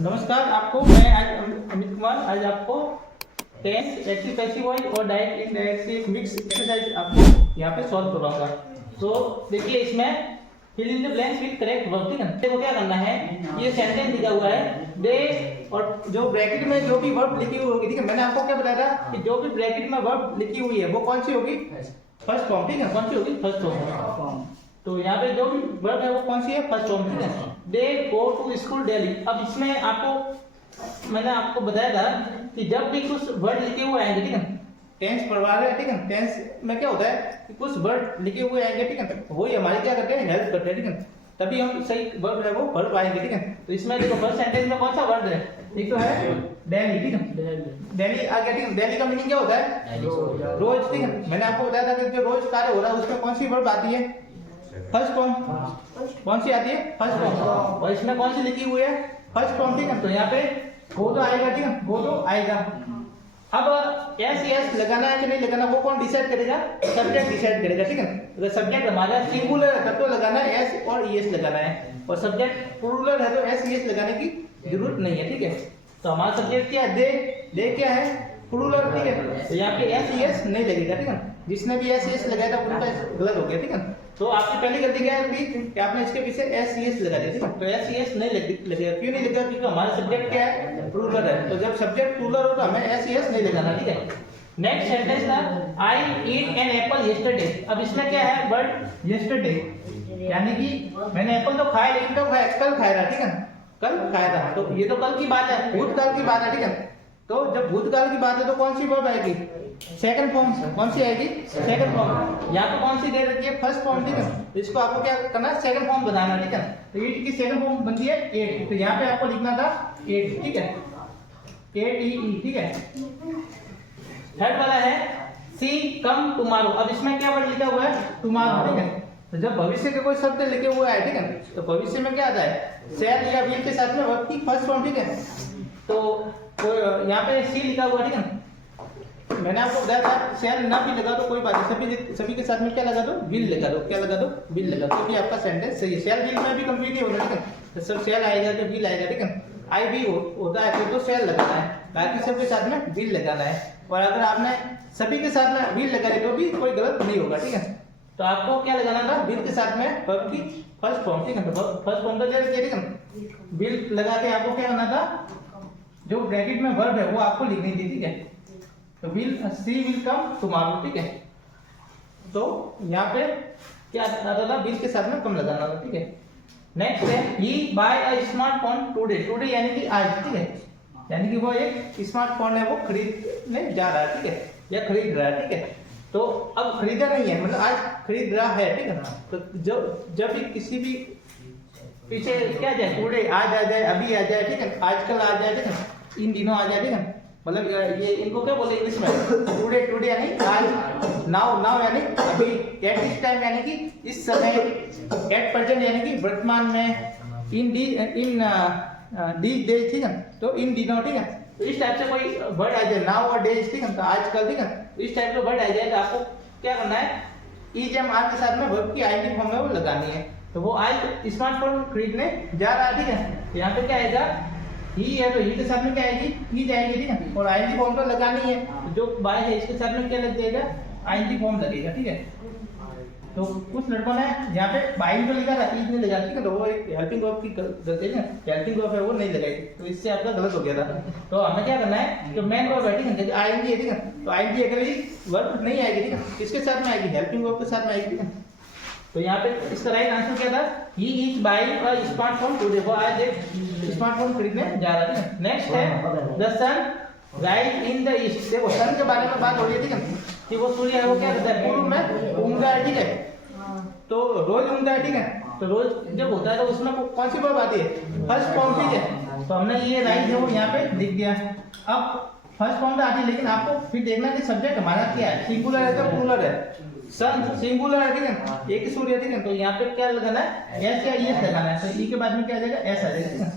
नमस्कार, आपको मैं आज अमित कुमार आज आपको टेंस एक्टिव पैसिव वॉइस और डायरेक्ट इनडायरेक्ट से मिक्स एक्सरसाइज आपको यहाँ पे सॉल्व करवाऊंगा। तो देखिए इसमें fill in the blanks with correct verb. ठीक है, देखो क्या करना है, ये सेंटेंस दिया हुआ है दे और जो ब्रैकेट में जो भी वर्ब लिखी हुई होगी। ठीक है, मैंने आपको क्या बताया था कि जो भी ब्रैकेट में वर्ब लिखी हुई है वो कौन सी होगी, फर्स्ट फॉर्म। ठीक है, कौन सी होगी, फर्स्ट फॉर्म। तो यहाँ पे जो भी वर्ब है वो कौन सी है, फर्स्ट फॉर्म। ठीक है, दे गो टू स्कूल डेली। अब इसमें आपको मैंने आपको बताया था कि जब भी कुछ वर्ड लिखे हुए आएंगे, ठीक है, टेंस पढ़वा रहे हैं, ठीक है, टेंस में क्या होता है कि कुछ वर्ड लिखे हुए आएंगे, ठीक है, वही हमारी क्या करते हैं, हेल्प करते हैं। ठीक है, तभी हम सही वर्ड है वो पढ़ पाएंगे। ठीक है, तो इसमें देखो फर्स्ट सेंटेंस में कौन सा वर्ड है, एक तो है डेली। ठीक है, डेली आ गया। ठीक है, डेली का मीनिंग क्या होता है, रोज। ठीक है, मैंने आपको बताया था कि जो रोज कार्य हो रहा है उसमें कौन सी वर्ब आती है, फर्स्ट फॉर्म। कौन सी आती है, फर्स्ट फॉर्म। और इसमें कौन सी लिखी हुई है, फर्स्ट फॉर्म। ठीक है, तो यहाँ पे गो तो आएगा। ठीक है, गो तो आएगा। अब एस एस लगाना है कि नहीं लगाना वो कौन डिसाइड करेगा, सब्जेक्ट डिसाइड करेगा। ठीक है, अगर सब्जेक्ट हमारा सिंगुलर है तब तो लगाना है एस और ईएस लगाना है, और सब्जेक्ट प्लूरल है तो एस ईएस लगाने की जरूरत नहीं है। ठीक है, तो हमारा सब्जेक्ट क्या है, दे क्या है, प्लूरल। ठीक है, तो यहाँ पे एस ईएस नहीं लगेगा। ठीक है, जिसने भी एस ईएस लगाया था उनका गलत हो गया। ठीक है, तो आपकी पहली गलती क्या है कि आपने इसके पीछे एस सी एस लगा दिया। ठीक है, तो एस सी एस नहीं लगेगा। क्यों नहीं लगेगा, क्योंकि हमारा सब्जेक्ट क्या है, प्लूरल है। तो जब सब्जेक्ट प्लूरल हो तो हमें एस सी एस नहीं लगाना। ठीक है, नेक्स्ट सेंटेंस था आई ईट एन एप्पल यस्टरडे। अब इसमें क्या है, वर्ड यस्टरडे, यानी कि मैंने एप्पल तो खाया, लेकिन कब खाया, कल खाया था। ठीक है, कल खाया था। तो ये तो कल की बात है, भूतकाल की बात है। ठीक है, तो जब भूतकाल की बात है तो कौन सी वर्ब आएगी, सेकंड फॉर्म। कौन सी आएगी, सेकंड फॉर्म। यहाँ पे कौन सी दे रखी है, फर्स्ट फॉर्म। ठीक है, तो इसको आपको क्या करना है, सेकंड फॉर्म बनाना। ठीक है, तो ईट की सेकंड फॉर्म बनती है एट, तो यहाँ पे आपको लिखना था एट। ठीक है, एट ई ई। ठीक है, थर्ड वाला है सी कम टुमारो। अब इसमें क्या वर्ड लिखा हुआ है, टुमारो। ठीक है, तो जब भविष्य के कोई शब्द लिखे हुए है, ठीक है, तो भविष्य में क्या आता है, शैल या विल के साथ में वर्ब की फर्स्ट फॉर्म। ठीक है, तो यहाँ पे सी लिखा हुआ। ठीक है, मैंने आपको बताया था शैल ना भी लगा तो कोई बात नहीं, सभी के साथ में क्या लगा दो, विल लगा दो। क्या लगा दो, विल लगा दो, क्योंकि आपका सेंटेंस सही है। शैल विल में भी कंप्लीट नहीं होगा। ठीक है, तो सब शैल आएगा तो विल आएगा। ठीक है, आई भी होता है तो शैल लगाना है, बाकी सबके साथ में विल लगाना है। और अगर आपने सभी के साथ में विल लगा दिया तो भी कोई गलत नहीं होगा। ठीक है, तो आपको क्या लगाना था, विल के साथ में वर्ब की फर्स्ट फॉर्म। ठीक है, तो फर्स्ट फॉर्म का ठीक है, विल लगा के आपको क्या करना था, जो ब्रैकेट में वर्ब है वो आपको लिखनी थी। ठीक है, तो will see will come tomorrow. ठीक है, तो यहाँ पे क्या आता था, विल के साथ में कम लगाना था। ठीक है, नेक्स्ट है he buy a smartphone today. Today यानी कि आज। ठीक है, यानी कि वो एक स्मार्टफोन है वो खरीदने जा रहा है। ठीक है, या खरीद रहा है। ठीक है, तो अब खरीदा नहीं है, मतलब आज खरीद रहा है। ठीक है, तो जब भी किसी भी पीछे क्या जाए, टुडे आज आ जाए, अभी आ जाए। ठीक है, आजकल आ जाए। ठीक है, इन दिनों आ जाए। ठीक है, मतलब ये इनको क्या बोले इंग्लिश में, टुडे। टुडे यानी आज, नाउ नाउ यानी अभी, एट दिस टाइम यानी कि इस समय, एट प्रेजेंट यानी कि वर्तमान में, इन दीज डेज। ठीक है, तो इन दिनों। ठीक है, तो इस टाइप से कोई वर्ड आ जाए, नाउ और डेज। ठीक है, तो आजकल। ठीक है, तो इस टाइप का वर्ड आ जाए तो आपको क्या करना है, इज एम आर के साथ में वर्ब की आईएनजी फॉर्म में वो लगानी है। तो वो आज स्मार्टफोन खरीदने जा रहा है। ठीक है, तो यहाँ पे क्या आएगा, ही है तो ही के साथ में क्या आएगी, ही जाएगी। ठीक है, और आईएनजी फॉर्म तो लगानी है, तो जो बाय है इसके साथ में क्या लग जाएगा, आईएनजी फॉर्म लगेगा। ठीक है, तो कुछ लड़कों ने यहाँ पे बाइंग तो लिखा था, इज नहीं लगा। ठीक है, तो वो एक हेल्पिंग वर्ब की गलती है, हेल्पिंग वर्ब है वो नहीं लगाई, तो इससे आपका गलत हो गया था। तो हमें क्या करना है, जो मेन वर्ब है, ठीक है, आईएनजी है। ठीक है, तो आईएनजी अगली वर्ब नहीं आएगी। ठीक है, किसके साथ में आएगी, हेल्पिंग वर्ब के साथ में आएगी। ठीक है, तो यहाँ पे इसका राइट आंसर क्या था, he is buying a smartphone today. वो आज एक स्मार्टफोन खरीदने जा रहा है। नेक्स्ट है the sun rise in the east. देखो सन के बारे में बात हो रही है। ठीक है, कि वो सूर्य है वो क्या करता है, पूर्व में उगता है। ठीक है, तो रोज उगता है। ठीक है, तो रोज जब होता है तो उसमें कौन सी वर्ब आती है, फर्स्ट फॉर्म। ठीक है, तो हमने ये राइज है वो यहाँ पे लिख दिया। अब फर्स्ट फॉर्म में आती है, लेकिन आपको फिर देखना कि सब्जेक्ट हमारा क्या है, सिंगुलर है तो प्लूरल है। सन सिंगुलर है। ठीक है, एक सूर्य। ठीक है, तो यहाँ पे क्या लगाना है, एस या ईएस लगाना है, तो ई के बाद में क्या आ जाएगा, एस आ जाएगा।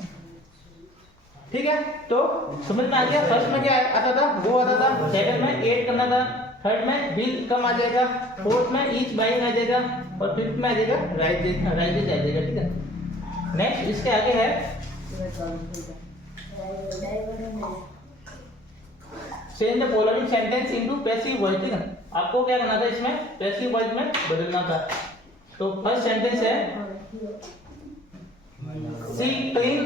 ठीक है, तो समझ में आ गया। फर्स्ट में क्या आता था, वो आता था, सेकंड में एट करना था, थर्ड में विल कम आ जाएगा, फोर्थ में ईच बाइंग आ जाएगा, और फिफ्थ में आ जाएगा राइजेज आ जाएगा। ठीक है, नेक्स्ट इसके आगे है change the following sentence into passive voice, ठीक है। आपको क्या करना था, इसमें पैसिव वॉइस में बदलना था। तो फर्स्ट सेंटेंस है सी क्लीन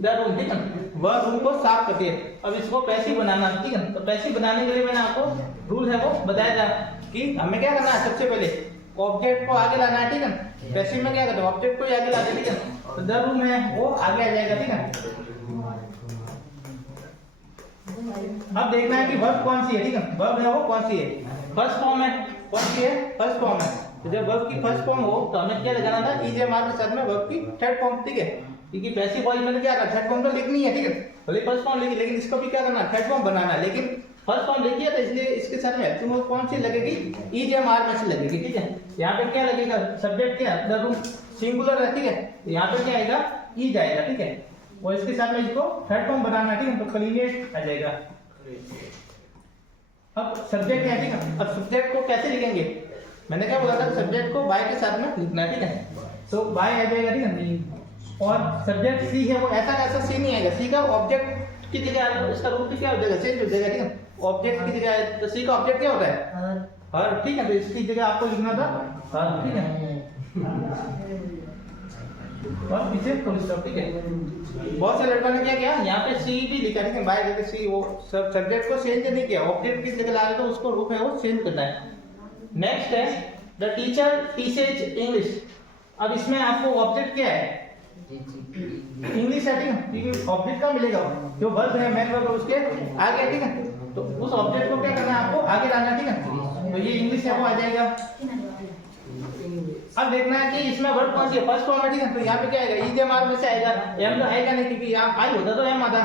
द रूम, ठीक है, वह रूम को साफ करती है। अब इसको पैसिव बनाना, ठीक है। तो पैसिव बनाने के लिए मैंने आपको रूल है वो बताया था कि हमें क्या करना है, सबसे पहले ऑब्जेक्ट को आगे लाना है, ठीक है। पैसिव में क्या करते हैं, ऑब्जेक्ट को ही आगे लाते हैं, ठीक है। तो द रूम है वो आगे आ जाएगा, ठीक है। अब देखना है कि वर्ब कौन सी है, ठीक है। वर्ब है वो कौन सी है, फर्स्ट फॉर्म है, कौन सी है, फर्स्ट फॉर्म है। तो जब वर्ब की फर्स्ट फॉर्म हो तो हमें क्या लगाना था, ईजे मार्क के साथ में वर्ब की थर्ड फॉर्म, ठीक है। क्योंकि पैसिव वॉइस में क्या करना, थर्ड फॉर्म तो लिखनी है, ठीक है। भले फर्स्ट फॉर्म लिखी, लेकिन इसको भी क्या करना, थर्ड फॉर्म बनाना है। लेकिन फर्स्ट फॉर्म लिखी है तो इसलिए इसके साथ में तुम कौन सी लगेगी, ईजे मार्क में से लगेगी, ठीक है। यहाँ पे क्या लगेगा, सब्जेक्ट क्या है, द रूम सिंगुलर है, ठीक है। यहाँ पे क्या आएगा, ई जाएगा, ठीक है। और इसके साथ में इसको थर्ड फॉर्म बनाना है, ठीक है। तो क्लीनेस्ट आ जाएगा। अब सब्जेक्ट क्या है, ठीक है। अब सब्जेक्ट को कैसे लिखेंगे, मैंने क्या बोला था, सब्जेक्ट को बाय के साथ में लिखना है, ठीक है। तो बाय आ जाएगा, ठीक है। और सब्जेक्ट सी है वो ऐसा कैसा सी नहीं आएगा, सी का ऑब्जेक्ट की जगह आएगा, इसका रूप क्या हो जाएगा, चेंज हो जाएगा, ठीक है। ऑब्जेक्ट की जगह है तो सी का ऑब्जेक्ट क्या होता है, हर, ठीक है। तो इसकी जगह आपको लिखना था हर, ठीक है। और पीछे फुल स्टॉप, ठीक है। बहुत से लड़कों ने क्या किया, यहाँ पे सी भी लिखा, ठीक है। बाय करके सी, वो सब सब्जेक्ट को चेंज नहीं किया, ऑब्जेक्ट की जगह ला रहे तो उसको रूप है वो चेंज करना है। नेक्स्ट है द टीचर टीचेज इंग्लिश। अब इसमें आपको ऑब्जेक्ट क्या है, इंग्लिश है, ठीक है। क्योंकि ऑब्जेक्ट का मिलेगा जो वर्ब है, मेन वर्ब उसके आगे, ठीक है। तो उस ऑब्जेक्ट को क्या करना है, आपको आगे लाना है, ठीक है। तो ये इंग्लिश है वो आ जाएगा। अब देखना है कि इसमें वर्ब कौन सी है, फर्स्ट फॉर्म है, ठीक है। तो यहाँ पे क्या आएगा, ईजे मार्क में से आएगा, एम तो आएगा नहीं क्योंकि यहाँ आई होता तो एम आता।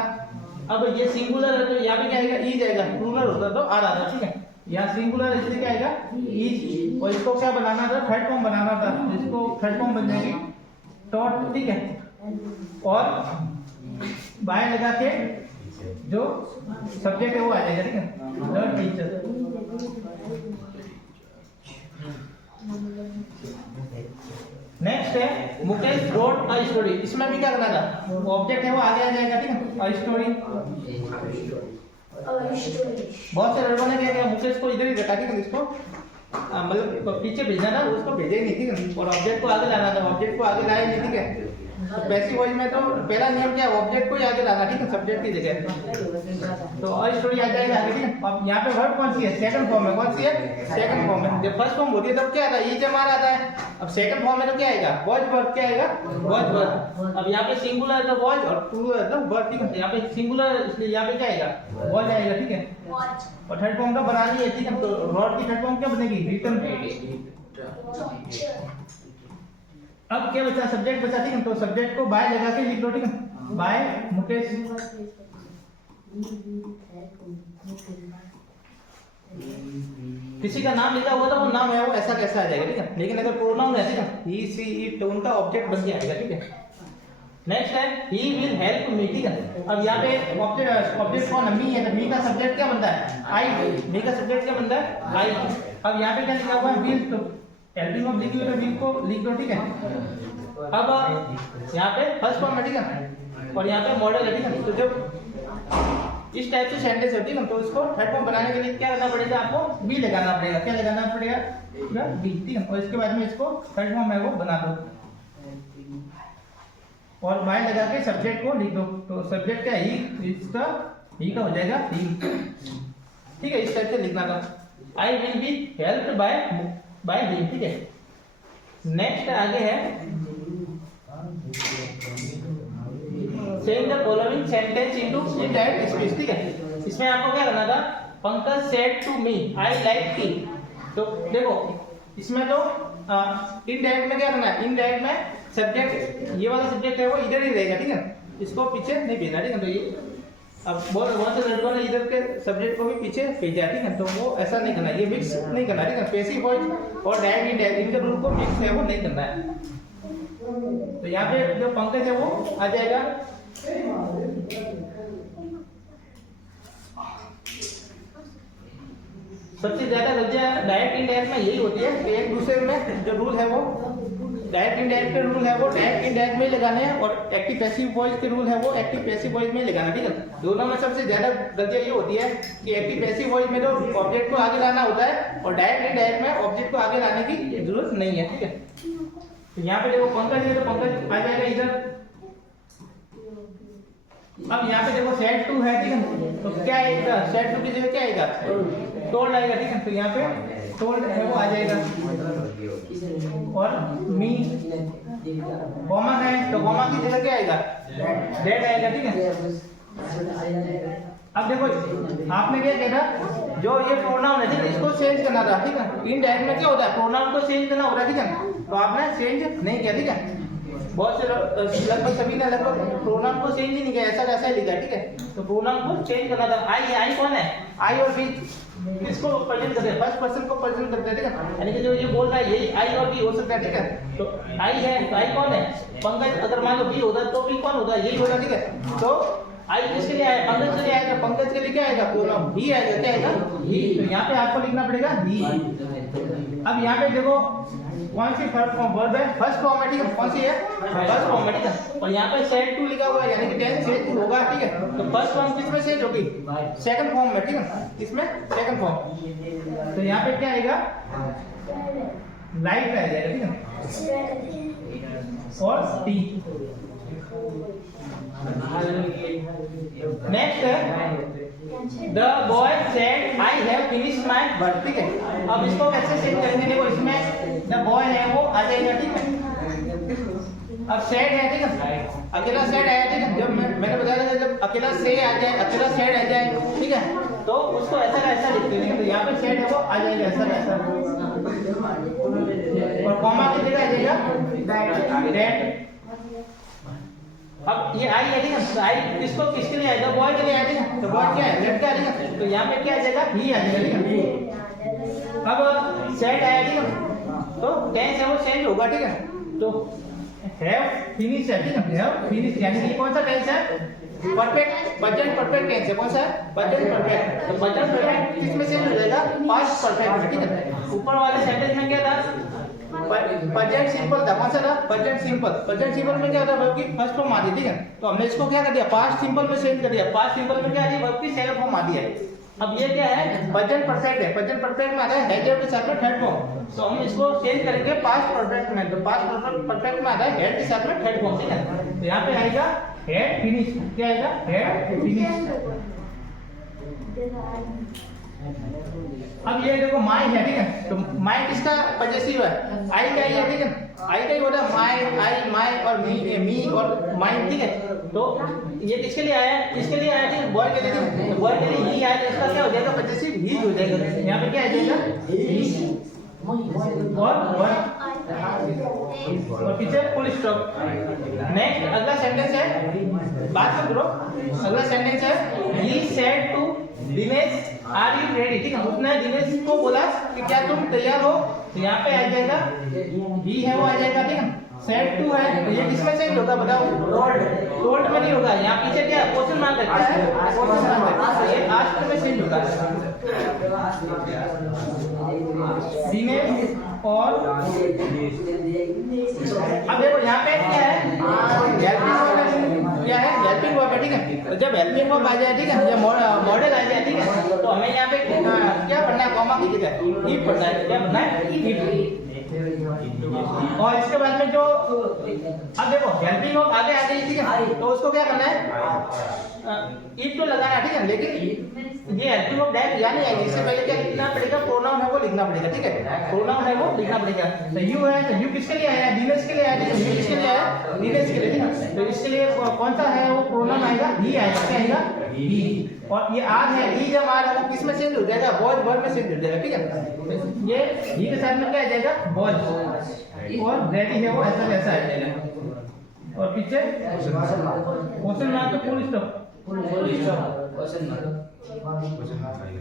अब ये सिंगुलर है तो यहाँ पे क्या आएगा, ई जाएगा, प्लूरल होता तो आर आता, ठीक है। यहाँ सिंगुलर इसलिए क्या आएगा, ई। और इसको क्या बनाना था, थर्ड फॉर्म बनाना था, इसको थर्ड फॉर्म बन जाएगी टॉट, ठीक है। और बाय लगा के जो सब्जेक्ट है वो आ जाएगा, ठीक है, द टीचर। नेक्स्ट है मुकेश रोड अ स्टोरी। इसमें भी क्या करना था, ऑब्जेक्ट है वो आगे आ जाएगा, ठीक है, अ स्टोरी। बहुत से लड़कों ने क्या किया, मुकेश को इधर ही रखा, ठीक है। इसको मतलब पीछे भेजना था, उसको भेजे ही नहीं, ठीक है। और ऑब्जेक्ट को आगे लाना था, ऑब्जेक्ट को आगे लाया नहीं, ठीक है। तो पैसिव वॉइस में तो पहला नियम क्या है, ऑब्जेक्ट को ही आगे लाना, ठीक है, सब्जेक्ट की जगह। तो अ स्टोरी आ जाएगा आगे, ठीक है। अब यहाँ पे वर्ब कौन सी है, सेकंड फॉर्म में, कौन सी है, सेकंड फॉर्म में। जब फर्स्ट फॉर्म होती है तब क्या आता है, ई जमा आता है। अब सेकंड फॉर्म में तो क्या आएगा, वॉज वर्ब, क्या आएगा, वॉज वर्ब। अब यहाँ पे सिंगुलर है तो वॉज, और प्लूरल है तो वर्ब, ठीक है। यहाँ पे सिंगुलर है इसलिए यहाँ पे क्या आएगा, वॉज आएगा, ठीक है। और थर्ड फॉर्म का बनानी है, ठीक है। तो रॉड की थर्ड फॉर्म क्या बनेगी, रिटन। अब क्या बचा, सब्जेक्ट बचा, ठीक है। तो सब्जेक्ट को बाय लगा के लिख लो, ठीक है, बाय मुकेश। किसी का नाम लिखा हुआ था, वो नाम है वो ऐसा कैसा आ जाएगा, ठीक है। लेकिन अगर प्रोनाउन है, ठीक है, ही सी इट, तो उनका ऑब्जेक्ट बन के आएगा, ठीक है। नेक्स्ट है ही विल हेल्प मी, ठीक है। अब यहाँ पे ऑब्जेक्ट कौन है, मी है, तो मी का सब्जेक्ट क्या बनता है, आई। मी का सब्जेक्ट क्या बनता है, आई। अब यहाँ पे क्या लिखा हुआ है, विल, तो हेल्पिंग ऑफ लिख लो, तो विल को लिख लो, ठीक है। अब यहाँ पे फर्स्ट फॉर्म है, ठीक है, और यहाँ पे मॉडल है, ठीक है। तो जब इस टाइप से सेंटेंस होती है तो इसको थर्ड फॉर्म बनाने के लिए क्या करना पड़ेगा, आपको बी लगाना पड़ेगा, क्या लगाना पड़ेगा, बी, ठीक है। और इसके बाद में इसको थर्ड फॉर्म है वो बना दो, और बाय लगा के सब्जेक्ट को लिख दो। तो सब्जेक्ट क्या है, ही, इसका ही का हो जाएगा ही, ठीक है। इस टाइप से लिखना था, I will be helped by him, ठीक है। नेक्स्ट आगे है saying the following sentence into indirect speech, ठीक है। इसमें आपको क्या करना था, Pankaj said to me I like tea. तो देखो इसमें तो इनडायरेक्ट में क्या करना है, इनडायरेक्ट में सब्जेक्ट, ये वाला सब्जेक्ट है वो इधर ही रहेगा, ठीक है। इसको पीछे नहीं भेजना, ठीक है। तो ये अब बहुत से लड़कों ने इधर के सब्जेक्ट को भी पीछे भेजा, ठीक है। तो वो ऐसा नहीं करना, ये मिक्स नहीं करना, ठीक है। पैसिव वॉइस और डायरेक्ट इनडायरेक्ट इनके रूल को मिक्स है वो नहीं करना है। तो यहाँ पे जो पंकज है वो आ जाएगा। सबसे ज्यादा गलतियां डायरेक्ट इनडायरेक्ट में यही होती है कि एक दूसरे में जो रूल है वो डायरेक्ट इनडायरेक्ट के रूल है वो डायरेक्ट इनडायरेक्ट में लगाने हैं और एक्टिव पैसिव वॉइस के रूल है वो एक्टिव पैसिव वॉइस में लगाना, ठीक है। दोनों में सबसे ज्यादा गलतियां ये होती है कि एक्टिव पैसिव वॉइस में तो ऑब्जेक्ट को आगे लाना होता है और डायरेक्ट इनडायरेक्ट में ऑब्जेक्ट को आगे लाने की जरूरत नहीं है, ठीक है। तो यहाँ पे देखो पंकज है तो पंकज आ जाएगा इधर। अब यहाँ पे देखो सेट 2 है, ठीक है, तो क्या आएगा सेट 2 की जगह क्या आएगा टोल्ड आएगा, ठीक है। तो यहाँ पे टोल्ड है वो आ जाएगा और मी कॉमा है तो कॉमा की जगह क्या आएगा डेट आएगा, ठीक है। अब देखो आपने क्या कहना जो ये प्रोनाउन है ठीक है इसको चेंज करना था, ठीक है। इनडायरेक्ट में क्या होता है प्रोनाउन को चेंज करना होता है, ठीक है, तो आपने चेंज नहीं किया, ठीक है। बहुत से लगभग सभी ने लगभग प्रोनाउन को चेंज ही नहीं किया, ऐसा कैसा ही लिखा, ठीक है। तो प्रोनाउन को चेंज करना था। आई कौन है आई और बी किसको प्रेजेंट करते हैं फर्स्ट पर्सन को प्रेजेंट करते हैं, ठीक है। यानी कि जो ये बोल रहा है यही आई और बी हो सकता है, ठीक है। तो आई है तो आई कौन है पंकज, अगर मान लो बी होता तो बी कौन होता यही होता, ठीक है। तो आई किसके लिए आया पंकज के लिए आया तो पंकज के लिए क्या आएगा प्रोनाउन ही आएगा, क्या आएगा ही। तो यहाँ पे आपको लिखना पड़ेगा ही। अब यहाँ पे देखो कौन सी वर्ब है फर्स्ट फॉर्म है, ठीक है। कौन सी है फर्स्ट फॉर्म है, ठीक है। और यहाँ पे सेट 2 लिखा हुआ है यानी कि टेंस सेट 2 होगा, ठीक है। तो फर्स्ट फॉर्म किसमें चेंज होगी सेकंड फॉर्म में, ठीक है, इसमें सेकंड फॉर्म। तो यहाँ पे क्या आएगा लाइफ आ जाएगा, ठीक है, और टी। नेक्स्ट है The boy said I have finished my work, ठीक है। अब इसको कैसे सेट करेंगे देखो इसमें the boy है वो आ जाएगा, ठीक है। अब said है, ठीक है, अकेला said आया, ठीक है। जब मैंने बताया था जब अकेला say आ जाए अकेला said आ जाए, ठीक है, तो उसको ऐसा का ऐसा लिखते हैं। तो यहाँ पे said है वो आ जाएगा ऐसा का ऐसा और कॉमा की जगह आ जाएगा that। अब ये आई है, ठीक है, आई किसको किसके लिए आएगा बॉय के लिए आएगा, ठीक है। तो बॉय क्या है लड़का है, ठीक है। तो यहाँ पे क्या आ जाएगा ही आ जाएगा, ठीक है। अब सेट आया, ठीक है, तो टेंस है वो चेंज होगा, ठीक है। तो हैव फिनिश है, ठीक है, हैव फिनिश यानी कि कौन सा टेंस है परफेक्ट प्रेजेंट परफेक्ट टेंस है। कौन सा है प्रेजेंट परफेक्ट। तो प्रेजेंट परफेक्ट किसमें चेंज हो जाएगा पास्ट परफेक्ट, ठीक है। ऊपर वाले सेंटेंस में क्या था प्रेजेंट सिंपल था, कौन सा था प्रेजेंट सिंपल। प्रेजेंट सिंपल में क्या था वर्ब की फर्स्ट फॉर्म आ दी, ठीक है। तो हमने इसको क्या कर दिया पास्ट सिंपल में चेंज कर दिया। पास्ट सिंपल में क्या आ गई वर्ब की सेकंड फॉर्म आ दी है। अब ये क्या है प्रेजेंट परफेक्ट है, प्रेजेंट परफेक्ट में आ रहा है हैड के साथ में थर्ड फॉर्म। तो हम इसको चेंज करेंगे पास्ट परफेक्ट में। तो पास्ट परफेक्ट में आ रहा है हैड के साथ में थर्ड फॉर्म, ठीक है। तो यहाँ पे आएगा हैड फिनिश, क्या आएगा हैड फिनिश। अब ये देखो माई है, ठीक है। तो माई किसका पजेसिव है आई का ही है, ठीक है। आई का ही होता है माई आई माई और मी और माइन, ठीक है। तो ये किसके लिए आया इसके लिए आया, ठीक है, बॉय के लिए। बॉय के लिए ही आया तो इसका क्या हो जाएगा पजेसिव ही हो जाएगा। यहाँ पे क्या आ जाएगा ही और पीछे फुल स्टॉप। नेक्स्ट अगला सेंटेंस है बात करो। अगला सेंटेंस है he said to Dinesh are you ready, ठीक है। उसने दिनेश को बोला कि क्या तुम तैयार हो। तो यहाँ पे आ जाएगा ही है वो आ जाएगा, ठीक है। सेड टू है तो ये किसमें चेंज होगा बताओ टोल्ड में नहीं होगा। यहाँ पीछे क्या क्वेश्चन मार्क है, क्या है क्वेश्चन मार्क है, ये आस्क्ड में चेंज होगा। दिनेश और अब देखो यहाँ पे क्या है क्या है हेल्पिंग वर्ब है, ठीक है। तो जब हेल्पिंग वर्ब आ जाए, ठीक है, जब मॉडल आ जाए, ठीक है, तो हमें यहाँ पे क्या पढ़ना है कॉमा की जगह इफ पढ़ना है। क्या पढ़ना है इफ। और इसके बाद में जो अब देखो हेल्पिंग वर्ब आगे आ गई, ठीक है, तो उसको क्या करना है इफ तो लगाना है, ठीक है। लेकिन ये हेल्पिंग वर्ब डायरेक्ट यहाँ नहीं आएगी, इससे पहले क्या लिखना पड़ेगा प्रोनाउन है वो लिखना पड़ेगा, ठीक है। प्रोनाउन है वो लिखना पड़ेगा। तो यू है तो यू किसके लिए आया दिनेश के लिए आया, ठीक है। यू किसके लिए आया दिनेश के लिए, ठीक है। तो इसके लिए कौन सा है वो प्रोनाउन आएगा ही आएगा, क्या आएगा ही। और ये आर है ही जब आर है वो किस में चेंज हो जाएगा बॉयज वर्ब में चेंज हो जाएगा, ठीक है। ये ही के साथ में क्या आ जाएगा बॉयज और रेडी है वो ऐसा वैसा आ जाएगा। और पीछे क्वेश्चन मार्क तो फुल स्टॉप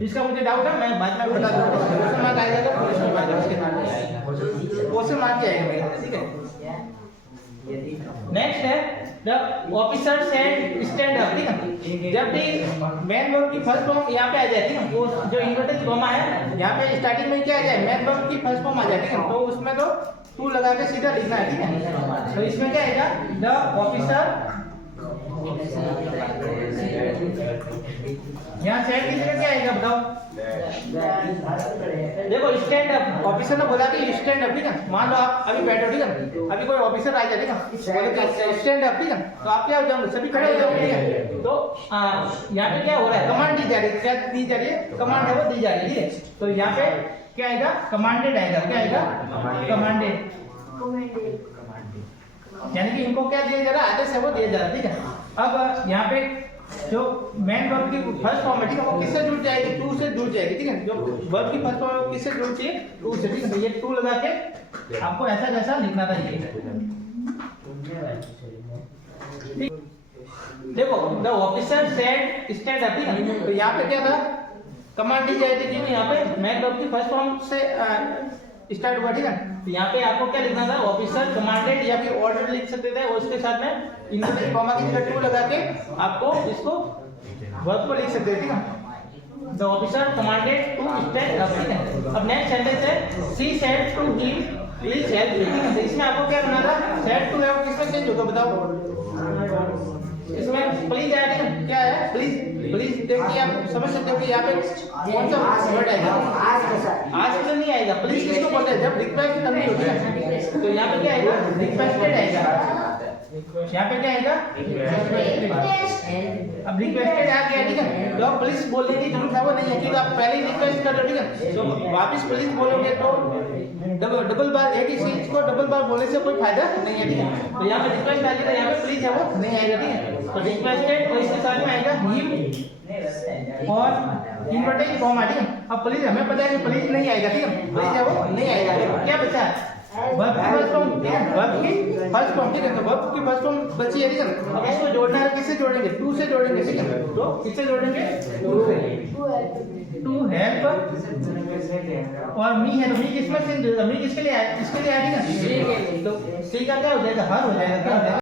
इसका मुझे डाउट है मैं बाद में बता दूंगा। क्वेश्चन मार्क आएगा तो फुल स्टॉप आएगा, उसके साथ क्वेश्चन मार्क आएगा मेरे, ठीक है। नेक्स्ट है the officer said stand up, ठीक है। जब भी मेन वर्ब की फर्स्ट फॉर्म यहाँ पे आ जाए, ठीक है, वो जो इन्वर्टेड कॉमा है यहाँ पे स्टार्टिंग में क्या आ जाए मेन वर्ब की फर्स्ट फॉर्म आ जाए, ठीक है। तो उसमें तो टू लगा के सीधा लिखना है, ठीक है। तो इसमें क्या आएगा, द ऑफिसर, यहाँ सेट लिखने क्या आएगा बताओ। देखो स्टैंड अप, ऑफिसर ने बोला कि स्टैंड अप, ठीक है। मान लो आप अभी बैठे हो, ठीक है, अभी कोई ऑफिसर आ जाए, ठीक है, स्टैंड अप, ठीक है, तो आप क्या हो जाओगे, सभी खड़े हो जाओगे, ठीक है। तो यहाँ पे क्या हो रहा है, कमांड दी जा रही है, क्या दी जा रही है, कमांड है वो दी जा रही है, ठीक है। तो यहाँ पे क्या आएगा, कमांडेड आएगा, क्या आएगा, कमांडेड, यानी कि इनको क्या दिया जा रहा है, आदेश है वो दिया जा रहा है, ठीक है। अब यहाँ पे जो मेन वर्ब की फर्स्ट फॉर्म है, ठीक है, वो किससे जुड़ जाएगी, टू से जुड़ जाएगी, ठीक है। जो वर्ब की फर्स्ट फॉर्म है वो किससे जुड़ती है, टू से, ठीक है। तो ये टू लगा के आपको ऐसा जैसा लिखना था ये। देखो the officer said stand up, ठीक है। तो यहाँ पे क्या था, कमांड दी जाती थी, यहाँ पे मेन वर्ब की फर्स्ट फॉर्म से स्टार्ट हुआ, ठीक है। तो यहाँ पे आपको क्या लिखना था, ऑफिसर कमांडेड या फिर ऑर्डर लिख सकते थे, और उसके साथ में इनवर्टेड कॉमा की जगह टू लगा के आपको इसको वर्ब को लिख सकते थे, ठीक है। The officer commanded to stand up, ठीक है। अब नेक्स्ट सेंटेंस है she said to him please help me, ठीक है। तो इसमें आपको क्या करना था, सेड टू है वो किसमें चेंज होगा बताओ, इसमें प्लीज आया, ठीक है, क्या है प्लीज, प्लीज देखिए आप समझ सकते हो कि यहाँ पे कौन सा वर्ड आएगा, आज तो नहीं आएगा। प्लीज किसको बोलते हैं, जब रिक्वेस्ट करनी होती है, तो यहाँ पे क्या आएगा, रिक्वेस्टेड आएगा, यहाँ पे क्या आएगा, अब रिक्वेस्टेड आ गया, ठीक है। तो आप प्लीज बोलने की जरूरत है वो नहीं है, क्योंकि आप पहले ही रिक्वेस्ट कर रहे हो, ठीक है। तो वापस प्लीज बोलोगे तो डबल बार एक ही चीज को डबल बार बोलने से कोई फायदा नहीं है, ठीक है। तो यहाँ पे रिक्वेस्ट आ गया, यहाँ पे प्लीज है वो नहीं आएगा, ठीक है। तो रिक्वेस्टेड और इसके साथ में आएगा हिम और इन्वर्टेड कॉमा, ठीक है। अब प्लीज हमें पता है कि प्लीज नहीं आएगा, ठीक है, प्लीज है वो नहीं आएगा। क्या बचा है, वर्ब की फर्स्ट फॉर्म, ठीक है, वर्ब की फर्स्ट फॉर्म, ठीक है। तो वर्ब की फर्स्ट फॉर्म बची है, ठीक है। अब इसको जोड़ना है, किससे जोड़ेंगे, टू से जोड़ेंगे, ठीक है। तो किससे जोड़ेंगे, टू से, टू हेल्प और मी है, तो मी किसमें से, मी किसके लिए आया, इसके लिए आया, ठीक है। तो सी का क्या हो जाएगा, हर हो जाएगा, क्या हो जाएगा।